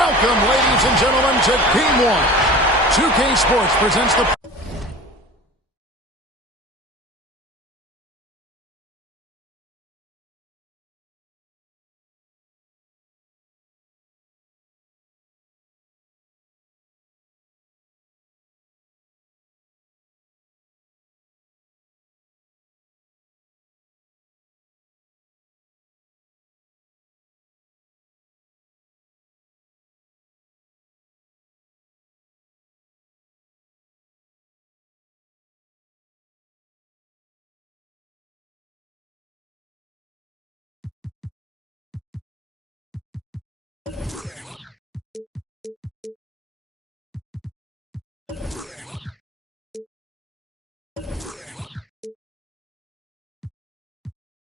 Welcome, ladies and gentlemen, to Game 1. 2K Sports presents the...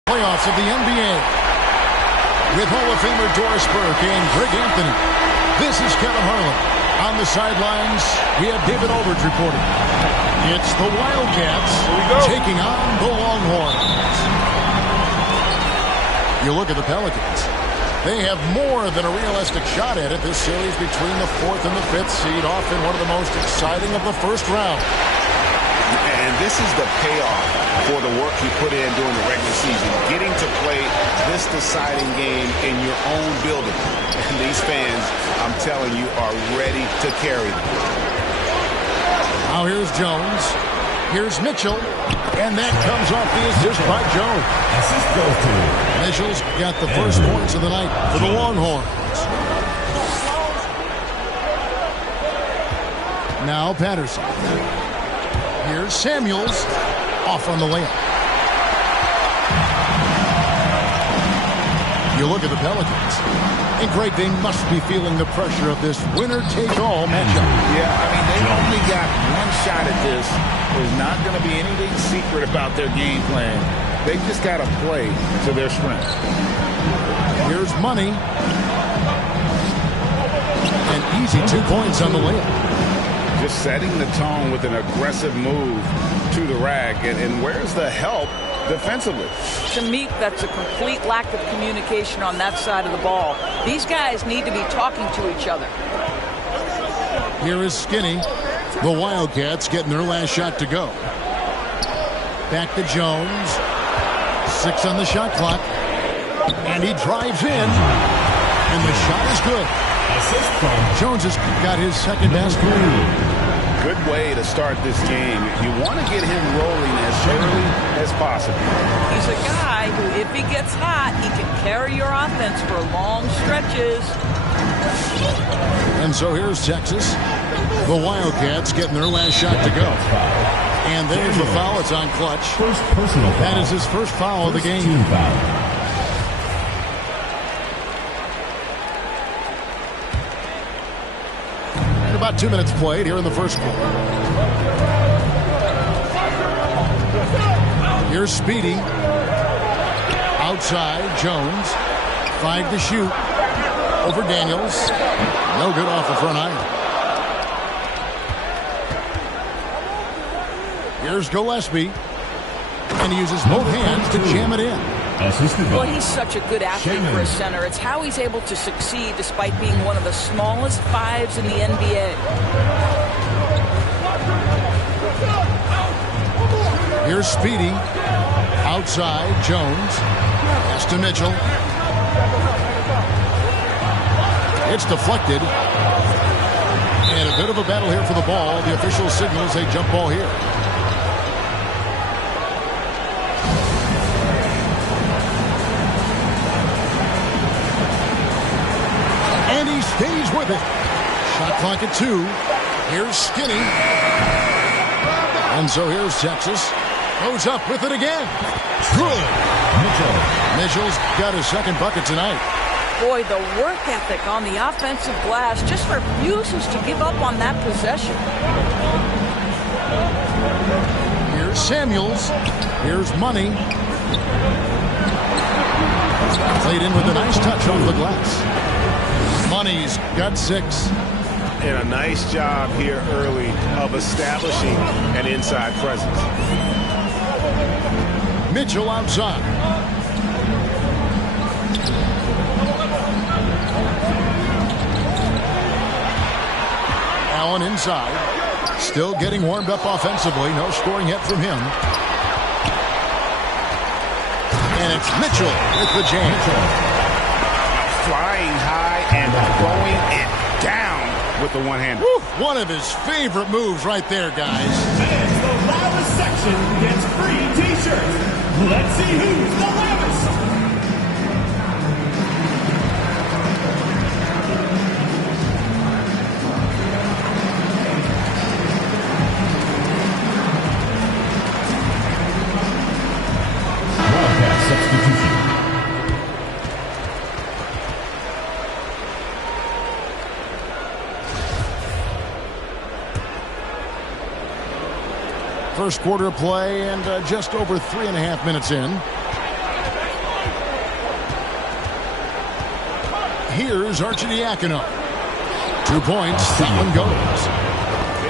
Playoffs of the NBA with Hall of Famer Doris Burke and Greg Anthony. This is Kevin Harlan. On the sidelines, we have David Aldridge reporting. It's the Wildcats taking on the Longhorns. You look at the Pelicans. They have more than a realistic shot at it this series between the 4th and the 5th seed, often one of the most exciting of the first round. And this is the payoff for the work he put in during the regular season. Getting to play this deciding game in your own building. And these fans, I'm telling you, are ready to carry them. Now here's Jones. Here's Mitchell. And that comes off the assist by Jones. Assist goes to Mitchell's got the first points of the night for the Longhorns. Now Patterson. Here's Samuels, off on the layup. You look at the Pelicans, and Greg, they must be feeling the pressure of this winner-take-all matchup. Yeah, I mean, they only got one shot at this. There's not going to be anything secret about their game plan. They just got to play to their strengths. Here's Money. An easy 2 points on the layup. Just setting the tone with an aggressive move to the rack. And where's the help defensively? To me, that's a complete lack of communication on that side of the ball. These guys need to be talking to each other. Here is Skinny. The Wildcats getting their last shot to go. Back to Jones. 6 on the shot clock. And he drives in. And the shot is good. Jones has got his second basket. Good way to start this game. You want to get him rolling as early as possible. He's a guy who, if he gets hot, he can carry your offense for long stretches. And so here's Texas. The Wildcats getting their last shot to go. And there's the foul. It's on Clutch. That is his first foul of the game. About 2 minutes played here in the first quarter. Here's Speedy. Outside, Jones. 5 to shoot. Over Daniels. No good off the front iron. Here's Gillespie. And he uses both hands to jam it in. Well, he's such a good athlete for a center. It's how he's able to succeed despite being one of the smallest 5s in the NBA. Here's Speedy. Outside, Jones. Pass to Mitchell. It's deflected. And a bit of a battle here for the ball. The official signals a jump ball here. Stays with it. Shot clock at 2. Here's Skinny. And so here's Texas. Goes up with it again. Good. Mitchell's got his second bucket tonight. Boy, the work ethic on the offensive glass just refuses to give up on that possession. Here's Samuels. Here's Money. Played in with a nice touch off the glass. Money's got 6. And a nice job here early of establishing an inside presence. Mitchell outside. one inside. Still getting warmed up offensively. No scoring yet from him. And it's Mitchell with the jam. Flying high and throwing it down with the one-hander. One of his favorite moves right there, guys. And the loudest section gets free T-shirts. Let's see who's the loudest. Wildcat substitution. First quarter of play and just over 3.5 minutes in. Here's Arcidiacono. 2 points. That one goes.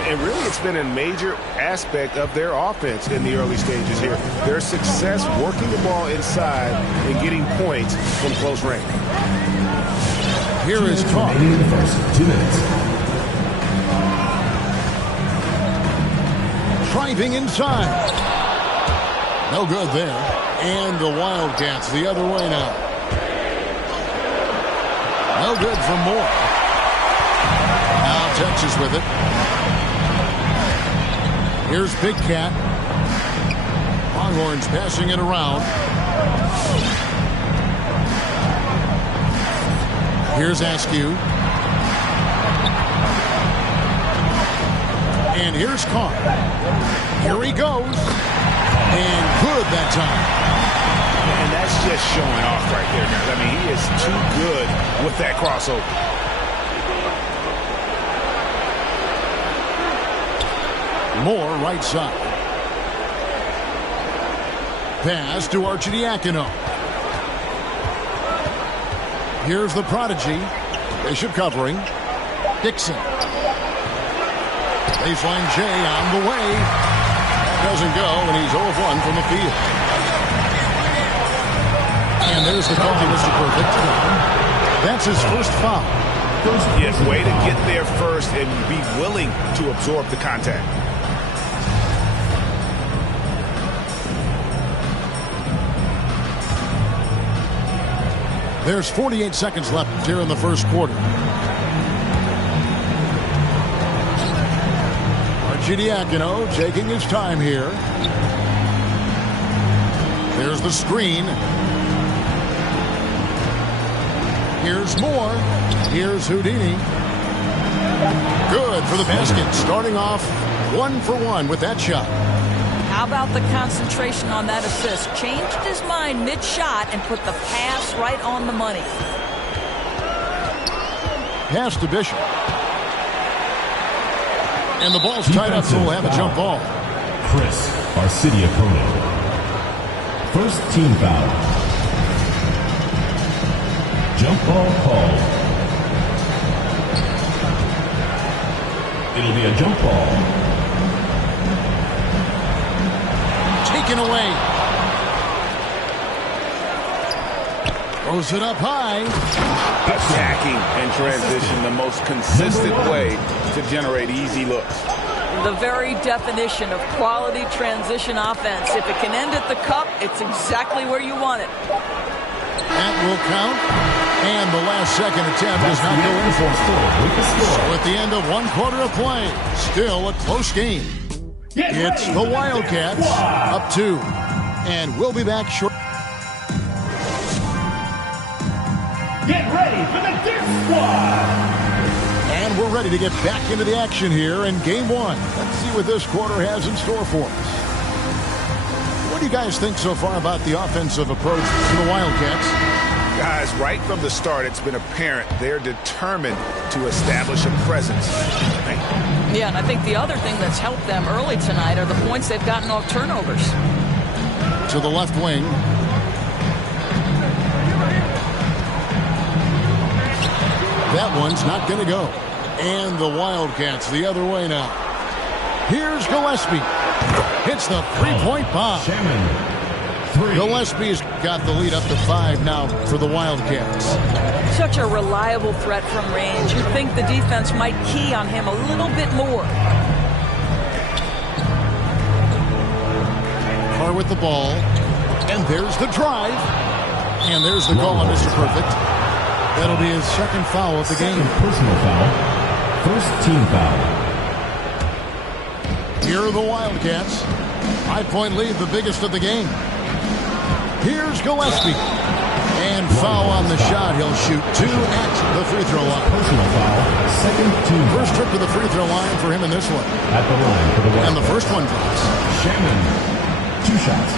And really, it's been a major aspect of their offense in the early stages here. Their success working the ball inside and getting points from close range. Here is Carr. In the first 2 minutes. Driving inside. No good there. And the Wildcats the other way now. No good for Moore. Now Texas with it. Here's Big Cat. Longhorns passing it around. Here's Askew. And here's Carr. Here he goes. And good that time. And that's just showing off right there, guys. I mean, he is too good with that crossover. Moore right side. Pass to Arcidiacono. Here's the prodigy. Bishop covering. Dixon. Baseline J on the way. That doesn't go, and he's 0 of 1 from the field. And there's the call, Mr. Perfect. That's his first foul. Yes, way to get there first and be willing to absorb the contact. There's 48 seconds left here in the first quarter. Arcidiacono taking his time here. There's the screen. Here's Moore. Here's Houdini. Good for the basket. Starting off 1 for 1 with that shot. How about the concentration on that assist? Changed his mind mid-shot and put the pass right on the money. Pass to Bishop. And the ball's tied up, so we'll have a jump ball. Chris Arcidiacono. First team foul. Jump ball called. It'll be a jump ball. Taken away. Throws it up high. Attacking and transition, the most consistent way to generate easy looks. The very definition of quality transition offense. If it can end at the cup, it's exactly where you want it. That will count. And the last second attempt does not go in for it. So at the end of 1 quarter of play, still a close game. It's the Wildcats up 2. And we'll be back short. Get ready for the Dick Squad. And we're ready to get back into the action here in Game 1. Let's see what this quarter has in store for us. What do you guys think so far about the offensive approach to the Wildcats? Guys, right from the start, it's been apparent they're determined to establish a presence. Yeah, and I think the other thing that's helped them early tonight are the points they've gotten off turnovers. To the left wing. That one's not going to go. And the Wildcats the other way now. Here's Gillespie. Hits the three-point bomb. Gillespie's got the lead up to 5 now for the Wildcats. Such a reliable threat from range. You'd think the defense might key on him a little bit more. Carr with the ball. And there's the drive. And there's the call on Mr. Perfect. That'll be his second foul of the game. Personal foul. First team foul. Here are the Wildcats. 5-point lead, the biggest of the game. Here's Gillespie. And foul on the shot. He'll shoot 2 at the free throw line. Personal foul. Second team foul. First trip to the free throw line for him in this one. At the line for the Wildcats. And the first one drops. Shannon. 2 shots.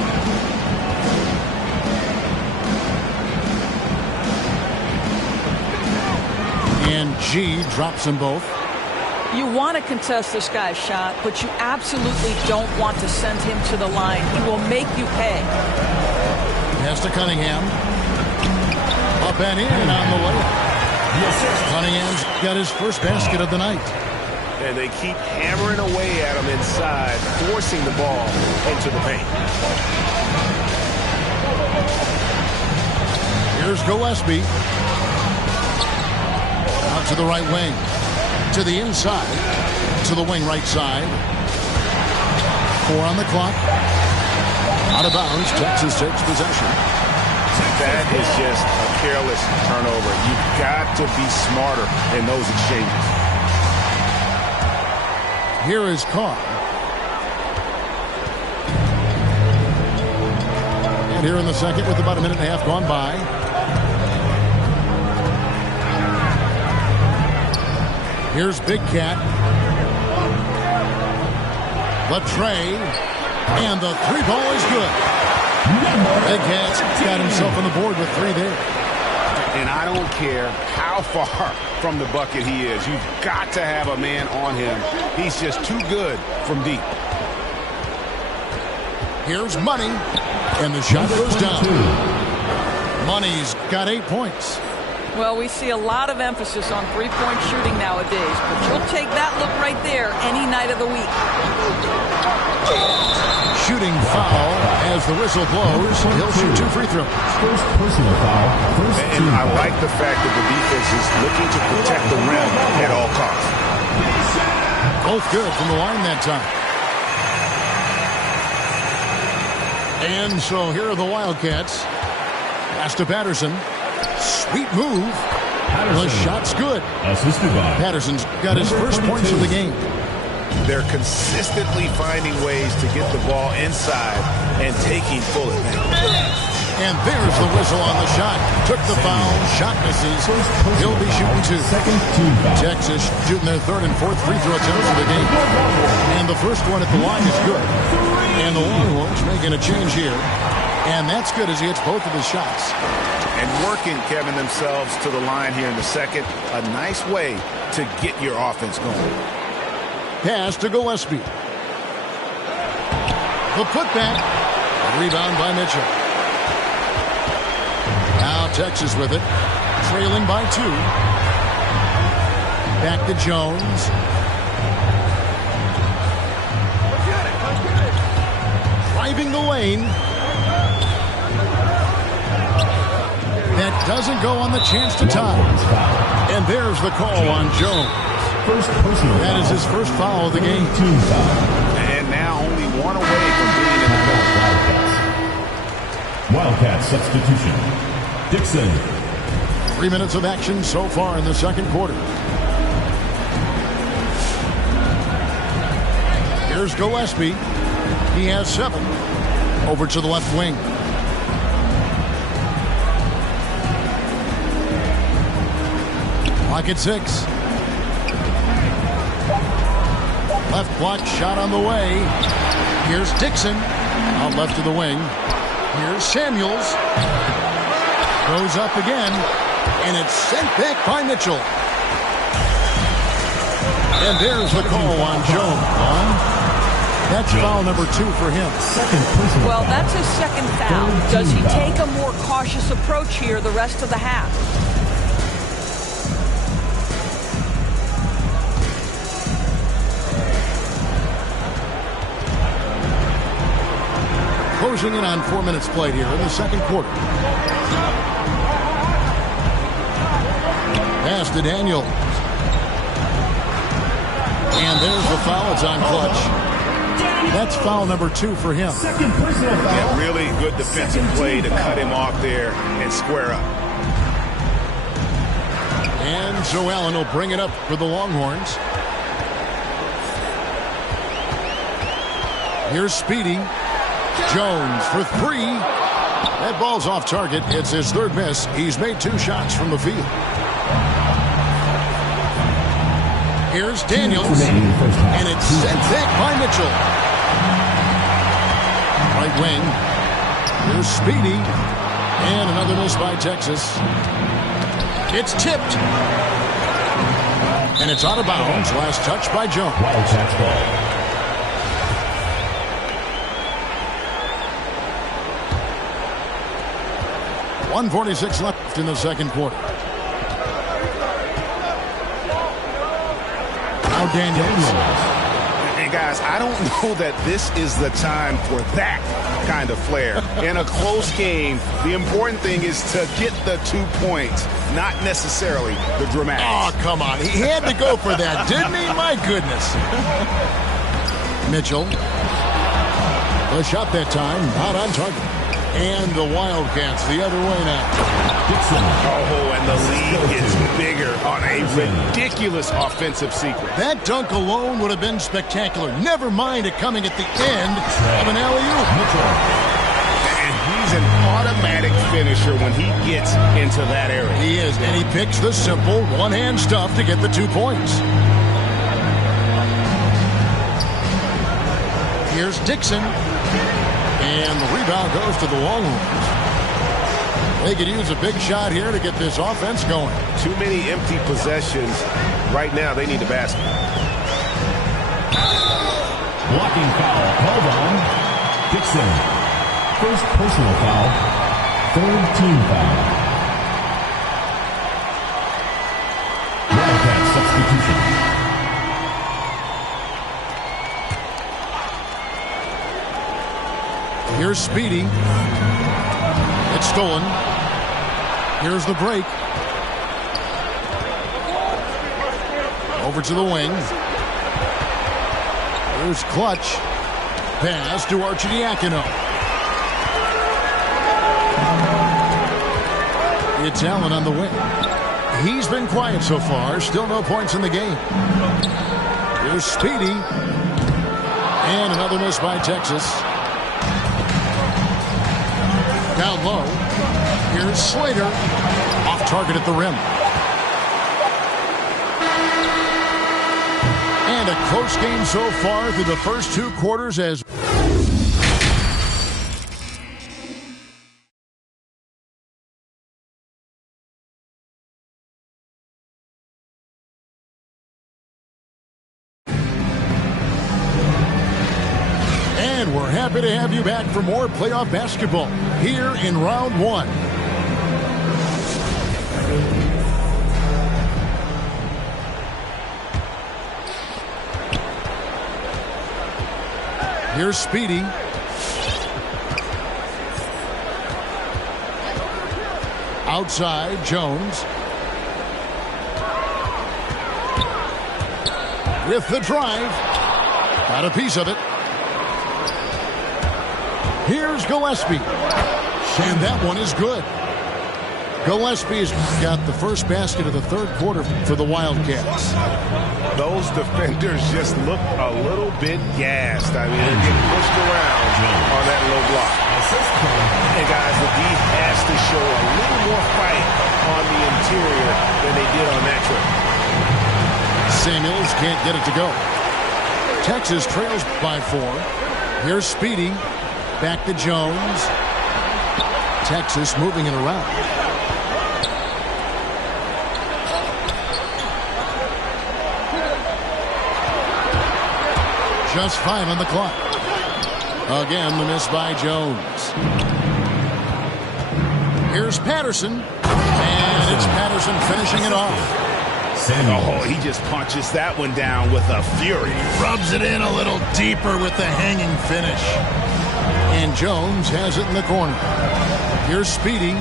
And G drops them both. You want to contest this guy's shot, but you absolutely don't want to send him to the line. He will make you pay. Pass to Cunningham. Up and in on the layup. Cunningham's got his first basket of the night. And they keep hammering away at him inside, forcing the ball into the paint. Here's Gillespie. Out to the right wing. To the inside. To the wing right side. 4 on the clock. Out of bounds. Texas takes possession. That is just a careless turnover. You've got to be smarter in those exchanges. Here is Carr. And here in the second with about a minute and a half gone by. Here's Big Cat. The tray. And the 3 ball is good. Big Cat's got himself on the board with 3 there. And I don't care how far from the bucket he is. You've got to have a man on him. He's just too good from deep. Here's Money. And the shot goes down. Money's got 8 points. Well, we see a lot of emphasis on three-point shooting nowadays, but you'll take that look right there any night of the week. Shooting foul as the whistle blows. He'll shoot 2 free throws. First personal foul. First And team I foul. like the fact that the defense is looking to protect the rim at all costs. Both good from the line that time. And so here are the Wildcats. Pass to Patterson. Sweet move. The shot's good. Assisted by Patterson's got his first points of the game. They're consistently finding ways to get the ball inside and taking full advantage. And there's the whistle on the shot. Took the foul. Shot misses. He'll be shooting 2. Second team foul. Texas shooting their 3rd and 4th free throw attempts of the game. And the first one at the line is good. And the Longhorns making a change here. And that's good as he hits both of his shots. And working, Kevin, themselves to the line here in the second. A nice way to get your offense going. Pass to Gillespie. The putback. Rebound by Mitchell. Now Texas with it. Trailing by 2. Back to Jones. Driving the lane. That doesn't go on the chance to tie. And there's the call on Jones. First personal That foul. is his first foul of the game. Team foul. And now only 1 away from being in the Wildcat substitution. Dixon. 3 minutes of action so far in the second quarter. Here's Gillespie. He has 7. Over to the left wing. Clock at 6. Left block shot on the way. Here's Dixon. Out left of the wing. Here's Samuels. Goes up again. And it's sent back by Mitchell. And there's the call on Jones. That's foul number 2 for him. Second personal Well, foul. that's his second foul. Does he take a more cautious approach here the rest of the half? closing in on 4 minutes played here in the second quarter. Pass to Daniels. And there's the foul. It's on Clutch. That's foul number 2 for him. Second personal foul. Yeah, really good defensive play to cut him off there and square up. And Joe Allen will bring it up for the Longhorns. Here's Speedy. Jones for 3. That ball's off target. It's his 3rd miss. He's made 2 shots from the field. Here's Daniels. And it's sent back by Mitchell. Right wing. Here's Speedy. And another miss by Texas. It's tipped. And it's out of bounds. Last touch by Jones. Wildcats ball. 1:46 left in the second quarter. Now Daniels. And guys, I don't know that this is the time for that kind of flair. In a close game, the important thing is to get the 2 points, not necessarily the dramatics. Oh, come on. He had to go for that, didn't he? My goodness. Mitchell. The shot that time, not on target. And the Wildcats the other way now. Dixon. Oh, and the lead gets bigger on a ridiculous offensive sequence. That dunk alone would have been spectacular. Never mind it coming at the end of an alley-oop. And he's an automatic finisher when he gets into that area. He is, and he picks the simple one-hand stuff to get the 2 points. Here's Dixon. And the rebound goes to the Longhorns. They could use a big shot here to get this offense going. Too many empty possessions. Right now, they need a basket. Blocking foul called on Dixon. First personal foul. 3rd team foul. Wildcat substitution. Here's Speedy. It's stolen. Here's the break. Over to the wing. Here's Clutch. Pass to Arcidiacono. It's Allen on the wing. He's been quiet so far. Still no points in the game. Here's Speedy. And another miss by Texas. Down low. Here's Slater. Off target at the rim. And a close game so far through the first 2 quarters as... And we're happy to have you back for more playoff basketball here in round 1. Here's Speedy. Outside, Jones. With the drive. Got a piece of it. Here's Gillespie. And that one is good. Gillespie's got the first basket of the 3rd quarter for the Wildcats. Those defenders just look a little bit gassed. I mean, they're getting pushed around on that low block. And guys, the D has to show a little more fight on the interior than they did on that trip. Samuels can't get it to go. Texas trails by 4. Here's Speedy. Back to Jones. Texas moving it around. Just 5 on the clock. Again, the miss by Jones. Here's Patterson. And it's Patterson finishing it off. Oh, he just punches that one down with a fury. Rubs it in a little deeper with the hanging finish. And Jones has it in the corner. Here's Speedy.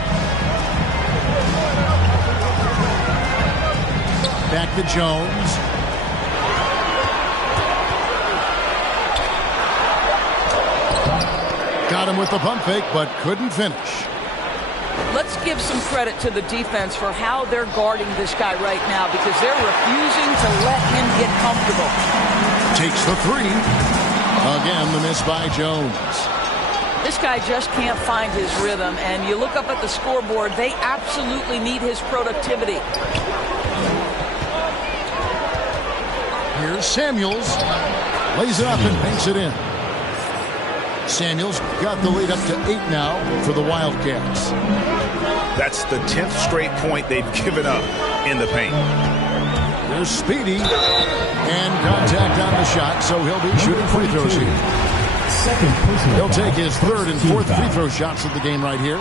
Back to Jones. Got him with the pump fake, but couldn't finish. Let's give some credit to the defense for how they're guarding this guy right now, because they're refusing to let him get comfortable. Takes the three. Again, the miss by Jones. This guy just can't find his rhythm, and you look up at the scoreboard, they absolutely need his productivity. Here's Samuels. Lays it up and banks it in. Samuels got the lead up to 8 now for the Wildcats. That's the 10th straight point they've given up in the paint. There's Speedy. And contact on the shot, so he'll be shooting free throws here. He'll take his third and fourth free throw shots of the game right here.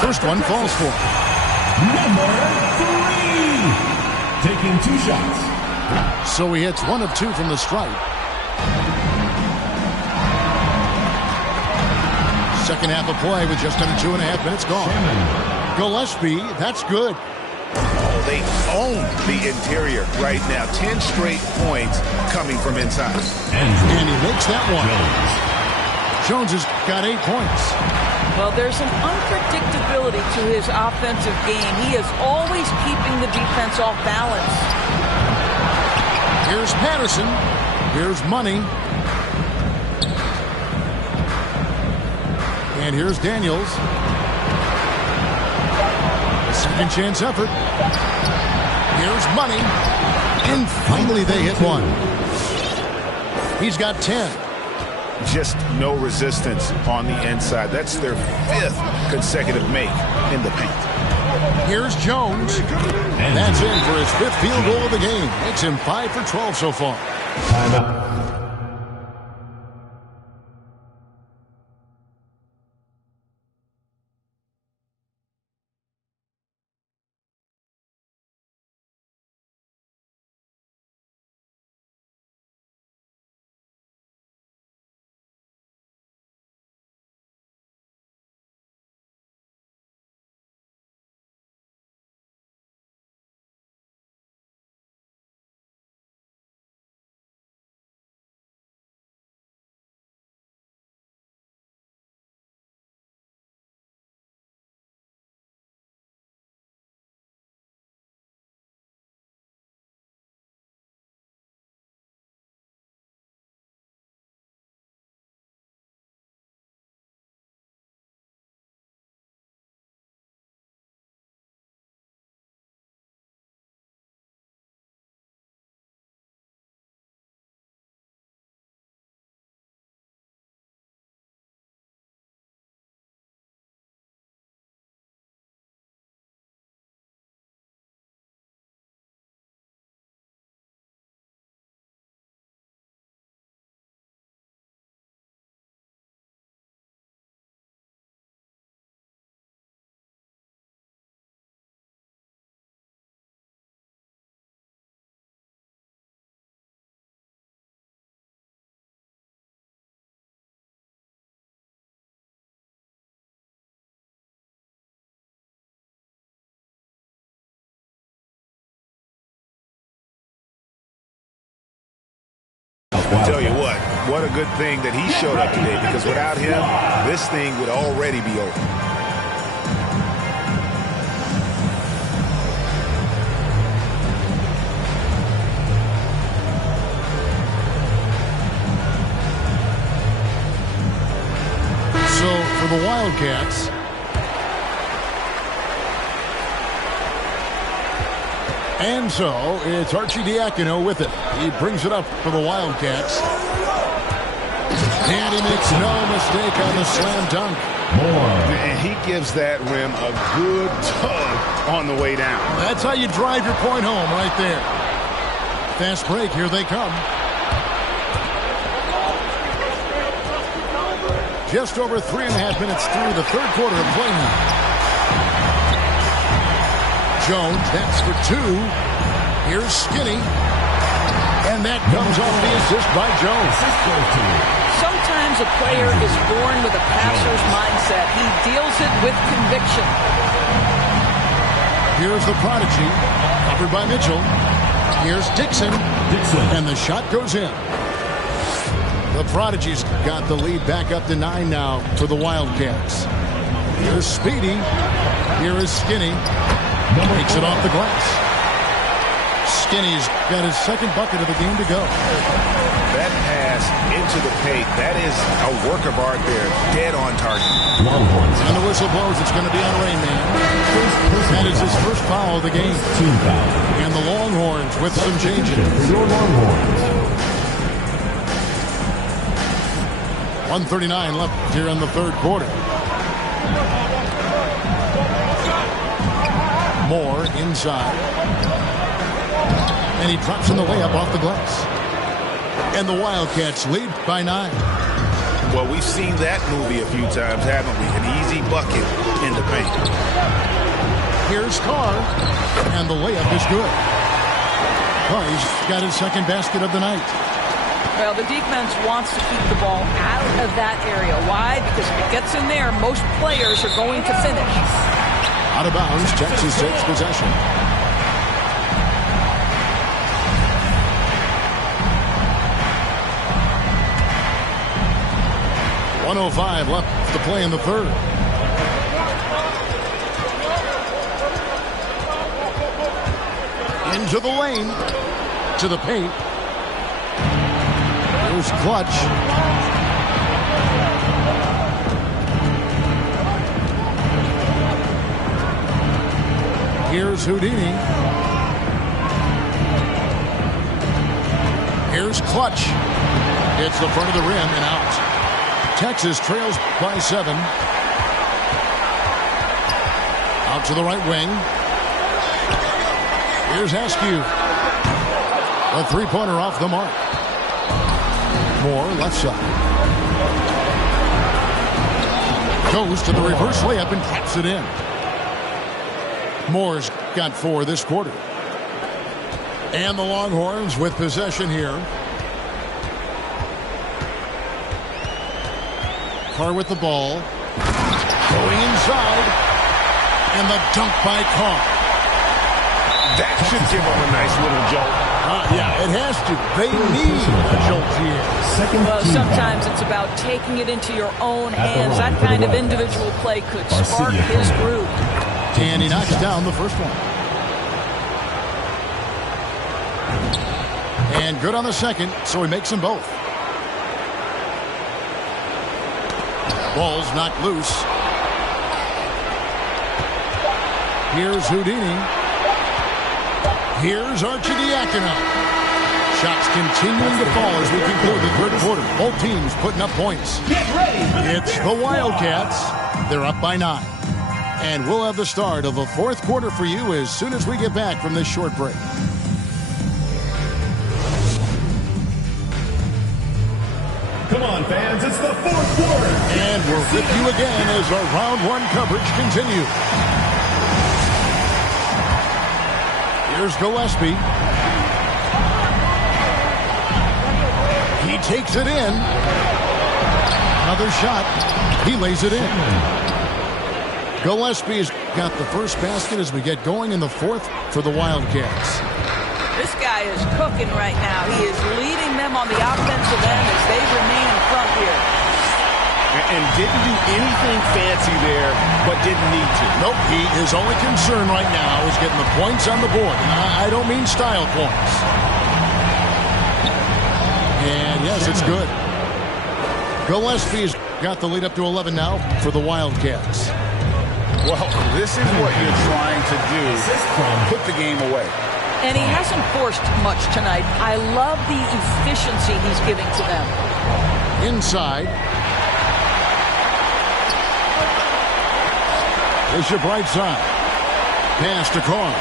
First one falls for him. Number 3. Taking 2 shots. So he hits 1 of 2 from the stripe. Second half of play with just under 2.5 minutes gone. Gillespie, that's good. Oh, they own the interior right now. 10 straight points coming from inside. And he makes that one. Jones has got 8 points. Well, there's an unpredictability to his offensive game. He is always keeping the defense off balance. Here's Patterson. Here's Money. And here's Daniels. A second chance effort. Here's Money. And finally they hit one. He's got 10. Just no resistance on the inside. That's their 5th consecutive make in the paint. Here's Jones. And that's in for his 5th field goal of the game. Makes him 5 for 12 so far. Timeout. I tell you what a good thing that he showed up today, because without him, this thing would already be over. So for the Wildcats, and so it's Archie Diacono with it. He brings it up for the Wildcats. And he makes no mistake on the slam dunk. And he gives that rim a good tug on the way down. That's how you drive your point home right there. Fast break, here they come. Just over 3.5 minutes through the third quarter of play now. Jones, that's for 2. Here's Skinny. And that comes off the assist by Jones. Sometimes Sometimes a player is born with a passer's mindset. He deals it with conviction. Here's the prodigy, covered by Mitchell. Here's Dixon, and the shot goes in. The prodigy's got the lead back up to 9 now for the Wildcats. Here's Speedy. Here is Skinny. Takes it off the glass. Skinny's got his second bucket of the game to go. That pass into the paint, that is a work of art there. Dead on target. Longhorns. And the whistle blows. It's going to be on Rain Man. That is his first foul of the game. Team foul. And the Longhorns with some changes. Your Longhorns. 1:39 left here in the third quarter. Moore inside. And he drops in the layup off the glass. And the Wildcats lead by 9. Well, we've seen that movie a few times, haven't we? An easy bucket in the paint. Here's Carr. And the layup is good. Carr's got his second basket of the night. Well, the defense wants to keep the ball out of that area. Why? Because if it gets in there, most players are going to finish. Out of bounds, Texas takes possession. .105 left to play in the third. Into the lane. To the paint. Here's Clutch. Here's Houdini. Here's Clutch. Hits the front of the rim and out. Texas trails by 7. Out to the right wing. Here's Askew. A three-pointer off the mark. Moore left side. Goes to the reverse layup and taps it in. Moore's got 4 this quarter. And the Longhorns with possession here. Carr with the ball. Going inside. And the dunk by Carr. That should give them a nice little jolt. Yeah, it has to. They need a jolt here. Well, sometimes it's about taking it into your own hands. That kind of individual play could spark his groove. And he knocks down the first one. And good on the second, so he makes them both. Ball's knocked loose. Here's Houdini. Here's Arcidiacono. Shots continuing to fall as we conclude the third quarter. Both teams putting up points. Get ready. It's the Wildcats. They're up by 9. And we'll have the start of the fourth quarter for you as soon as we get back from this short break. Come on, fans, it's the fourth quarter. And we're with you again as our round 1 coverage continues. Here's Gillespie. He takes it in. Another shot. He lays it in. Gillespie's got the first basket as we get going in the fourth for the Wildcats. This guy is cooking right now. He is leading them on the offensive end as they remain in front here. And didn't do anything fancy there, but didn't need to. Nope, his only concern right now is getting the points on the board. And I don't mean style points. And yes, it's good. Gillespie's got the lead up to 11 now for the Wildcats. Well, this is what you're trying to do. Put the game away. And he hasn't forced much tonight. I love the efficiency he's giving to them. Inside. Bishop right side. Pass to Carr.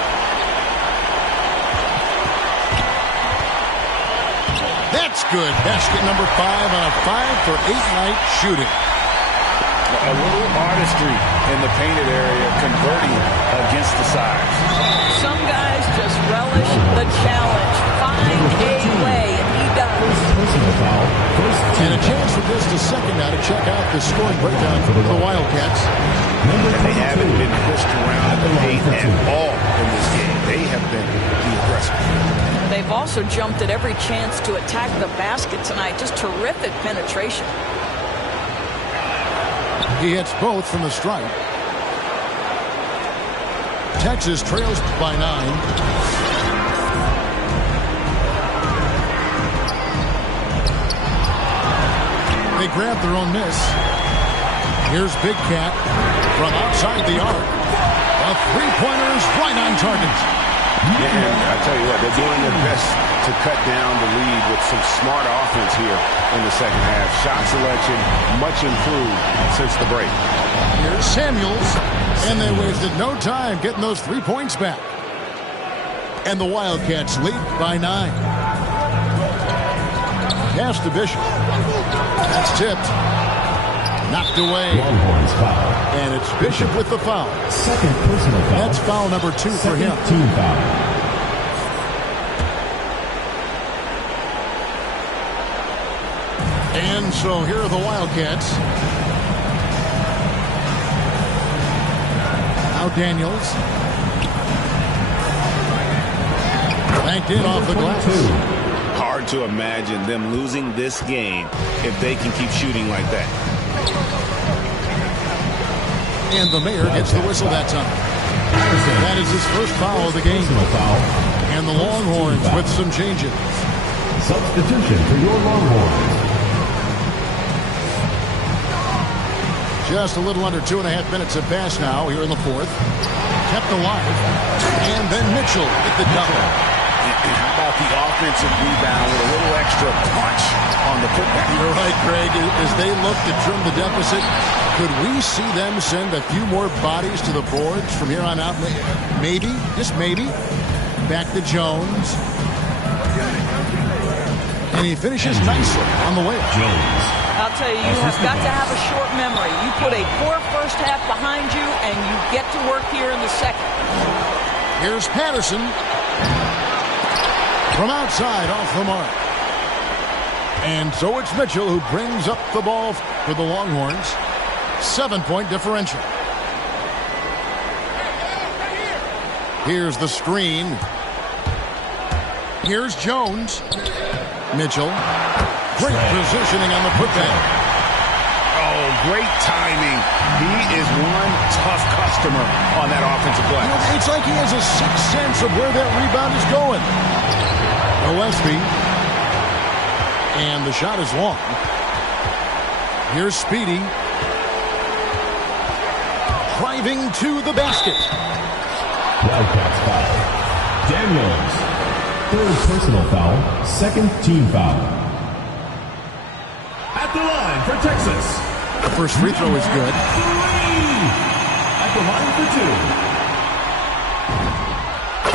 That's good. Basket number 5 on a 5-for-8 night shooting. A little artistry in the painted area, converting against the size. Some guys just relish the challenge. Find a way, and he does. Personal foul. First And a chance for this to a second now to check out the scoring breakdown for the Wildcats. And they haven't been pushed around at the paint at all in this game. They have been the aggressor. They've also jumped at every chance to attack the basket tonight. Just terrific penetration. He hits both from the stripe. Texas trails by 9. They grab their own miss. Here's Big Cat from outside the arc. A three-pointer is right on target. And I tell you what, they're doing their best to cut down the lead with some smart offense here in the second half. Shot selection much improved since the break. Here's Samuels, and they wasted no time getting those 3 points back. And the Wildcats lead by 9. Pass to Bishop. That's tipped. Knocked away. Longhorns foul. And it's Bishop with the foul. Second personal foul. That's foul number 2 for him. Team foul. And so here are the Wildcats. Now Daniels. Banked in off the glass. Hard to imagine them losing this game if they can keep shooting like that. And the mayor gets the whistle that time. That is his first foul of the game. And the Longhorns with some changes. Substitution for your Longhorns. Just a little under 2.5 minutes have passed now here in the fourth. Kept alive. And then Mitchell with the double. How about the offensive rebound with a little extra punch on the putback? You're right, Greg. As they look to trim the deficit, could we see them send a few more bodies to the boards from here on out? Maybe, just maybe. Back to Jones. And he finishes nicely on the way. Jones. I'll tell you, you have got to have a short memory. You put a poor first half behind you, and you get to work here in the second. Here's Patterson. From outside, off the mark. And so it's Mitchell who brings up the ball for the Longhorns. 7-point differential. Here's the screen. Here's Jones. Mitchell. Great positioning on the putback. Oh, great timing. He is one tough customer on that offensive glass. It's like he has a sixth sense of where that rebound is going. Gillespie. And the shot is long. Here's Speedy. Driving to the basket. Wildcats foul. Daniels. Third personal foul. Second team foul. At the line for Texas. The first free throw is good. 3. At the line for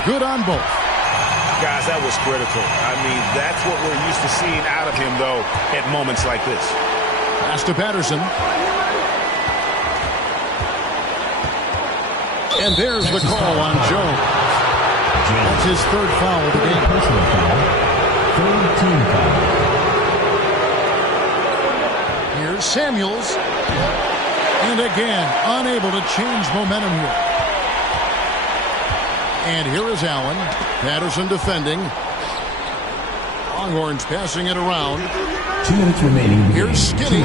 2. Good on both. Guys, that was critical. I mean, that's what we're used to seeing out of him, though, at moments like this. Pass to Patterson. And there's the call on Jones. That's his third foul of the game. Personal foul. Third team foul. Here's Samuels. And again, unable to change momentum here. And here is Allen. Patterson defending. Longhorns passing it around. 2 minutes remaining. Here's Skinny.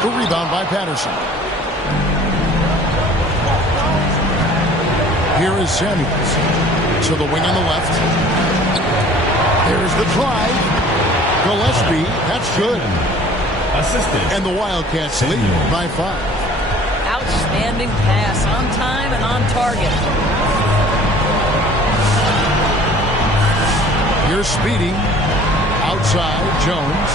The rebound by Patterson. Here is Samuels. To the wing on the left. There's the drive. Gillespie. That's good. Assistant. And the Wildcats lead by 5. Outstanding pass on time and on target. Here's Speedy. Outside, Jones.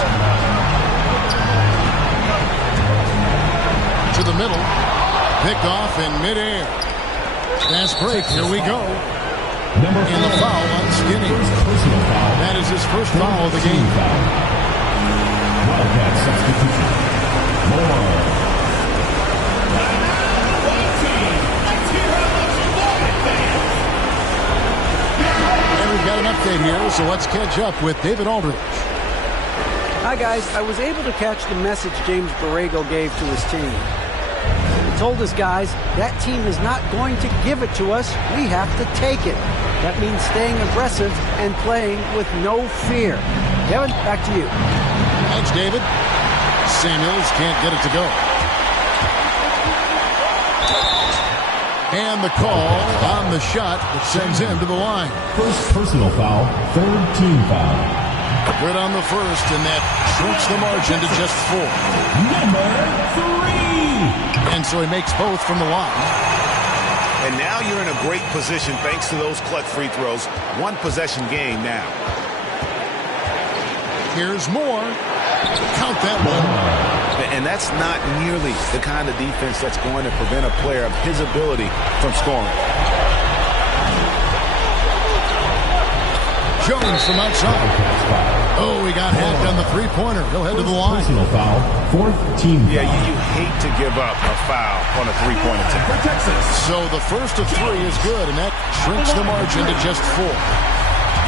To the middle. Picked off in midair. Fast break. Here we go. Number 4. And the foul on Skinny. Personal foul. That is his first foul of the game. Wildcat substitution. Moore. And we've got an update here, so let's catch up with David Aldridge. Hi, guys. I was able to catch the message James Borrego gave to his team. He told his guys, that team is not going to give it to us. We have to take it. That means staying aggressive and playing with no fear. Kevin, back to you. Thanks, David. Samuels can't get it to go. And the call on the shot that sends him to the line. First personal foul, third team foul. Good on the first, and that shrinks the margin to just 4. Number 3. And so he makes both from the line. And now you're in a great position thanks to those clutch free throws. One possession game now. Here's more. Count that one. And that's not nearly the kind of defense that's going to prevent a player of his ability from scoring. Jones from outside. Oh, he got hacked on the three-pointer. He'll head to the line. Personal foul, fourth team foul. Yeah, you hate to give up a foul on a three-point attempt. So the first of 3 is good, and that shrinks the margin to just 4.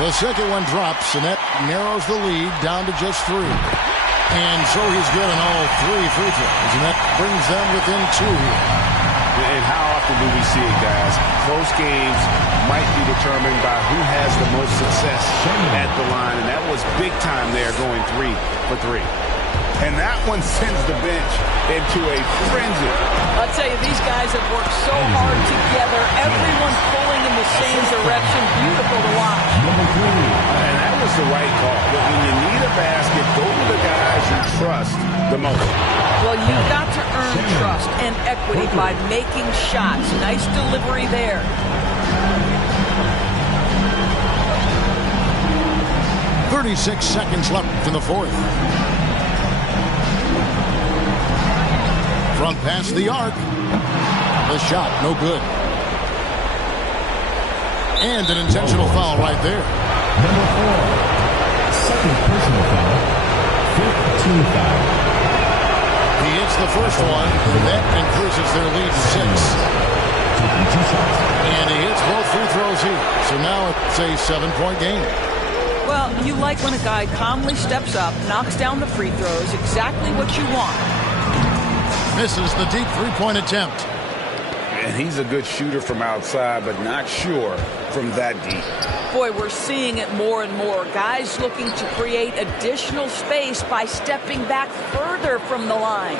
The second one drops, and that narrows the lead down to just 3. And so he's good on all 3 free throws, and that brings them within 2 here. And how often do we see it, guys? Close games might be determined by who has the most success at the line, and that was big time there going 3 for 3. And that one sends the bench into a frenzy. I'll tell you, these guys have worked so hard together. Everyone pulling in the same direction. Beautiful to watch. Number 3. And that was the right call. But when you need a basket, those are the guys you trust the most. Well, you've got to earn trust and equity by making shots. Nice delivery there. .36 seconds left in the fourth. From past the arc. The shot, no good. And an intentional foul right there. Number 4. Second personal foul. Fifth team foul. He hits the first one. That increases their lead to 6. Taking 2 shots. And he hits both free throws here. So now it's a 7-point game. Well, you like when a guy calmly steps up, knocks down the free throws, exactly what you want. Misses the deep three-point attempt. And he's a good shooter from outside, but not sure from that deep. Boy, we're seeing it more and more. Guys looking to create additional space by stepping back further from the line.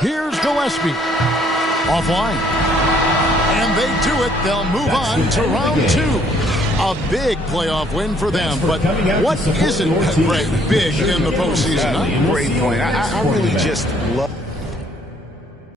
Here's Gillespie. Offline. And they do it. They'll move on to round 2. A big playoff win for them. But what isn't big in the postseason? Huh? Great point. I really just love